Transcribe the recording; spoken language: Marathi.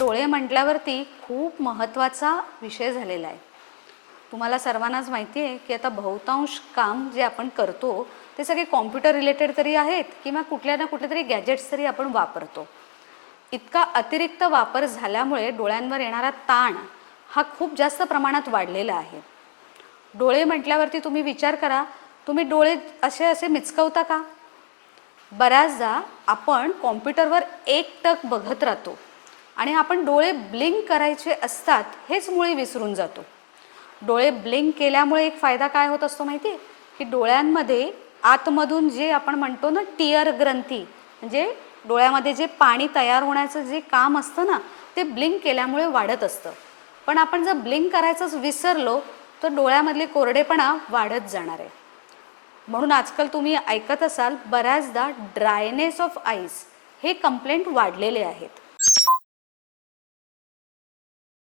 डोळे म्हटल्यावरती खूप महत्त्वाचा विषय झालेला आहे। तुम्हाला सर्वांनाच माहिती आहे की आता बहुतांश काम जे आपण करतो ते सगळे कॉम्प्युटर रिलेटेड तरी आहेत किंवा कुठल्या ना कुठल्या तरी गॅजेट्स तरी आपण वापरतो। इतका अतिरिक्त वापर झाल्यामुळे डोळ्यांवर येणारा ताण हा खूप जास्त प्रमाणात वाढलेला आहे। डोळे म्हटल्यावरती तुम्ही विचार करा, तुम्ही डोळे असे मिचकवता का? बऱ्याचदा आपण कॉम्प्युटरवर एकटक बघत राहतो आणि आपण डोळे ब्लिंक करायचे असतात हेच मुळी विसरून जातो। डोळे ब्लिंक केल्यामुळे एक फायदा काय होत असतो माहिती आहे की डोळ्यांमध्ये आतमधून जे आपण म्हणतो ना टियर ग्रंथी, म्हणजे डोळ्यामध्ये जे पाणी तयार होण्याचं जे काम असतं ना ते ब्लिंक केल्यामुळे वाढत असतं। पण आपण जर ब्लिंक करायचंच विसरलो तर डोळ्यामधले कोरडेपणा वाढत जाणार आहे। म्हणून आजकाल तुम्ही ऐकत असाल बऱ्याचदा ड्रायनेस ऑफ आईज हे कंप्लेंट वाढलेले आहेत।